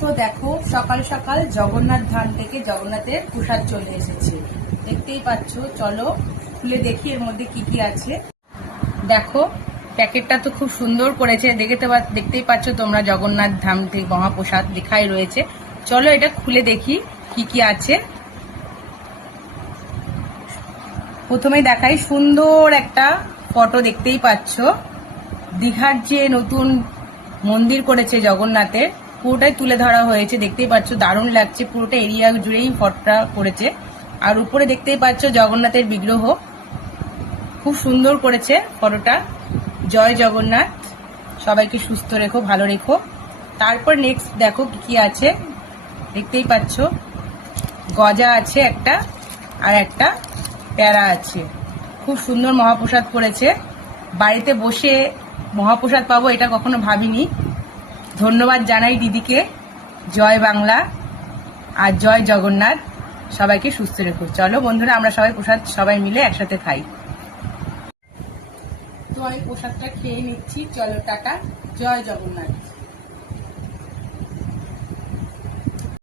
তো দেখো সকাল সকাল জগন্নাথ ধাম থেকে জগন্নাথের প্রসাদ চলে এসেছে, দেখতেই পাচ্ছ। চলো খুলে দেখি এর মধ্যে কি কি আছে। দেখো প্যাকেটটা তো খুব সুন্দর করেছে, দেখতেই পাচ্ছ তোমরা, জগন্নাথ ধাম থেকে মহাপ্রসাদ লেখাই রয়েছে। চলো এটা খুলে দেখি কি কি আছে। প্রথমেই দেখাই সুন্দর একটা ফটো, দেখতেই পাচ্ছ দীঘার যে নতুন মন্দির করেছে জগন্নাথের, পুরোটাই তুলে ধরা হয়েছে। দেখতেই পাচ্ছ দারুণ লাগছে, পুরোটা এরিয়া জুড়েই ফটোটা করেছে। আর উপরে দেখতেই পাচ্ছ জগন্নাথের বিগ্রহ, খুব সুন্দর করেছে ফটোটা। জয় জগন্নাথ, সবাইকে সুস্থ রেখো, ভালো রেখো। তারপর নেক্সট দেখো কি কি আছে, দেখতেই পাচ্ছ গজা আছে একটা, আর একটা প্যারা আছে। খুব সুন্দর মহাপ্রসাদ করেছে। বাড়িতে বসে মহাপ্রসাদ পাবো এটা কখনো ভাবিনি। ধন্যবাদ জানাই দিদিকে। জয় বাংলা আর জয় জগন্নাথ, সবাইকে সুস্থ রেখো। চলো বন্ধুরা আমরা সবাই প্রসাদ সবাই মিলে একসাথে খাই। তো আমি প্রসাদটা খেয়ে নিচ্ছি। চলো টাটা, জয় জগন্নাথ।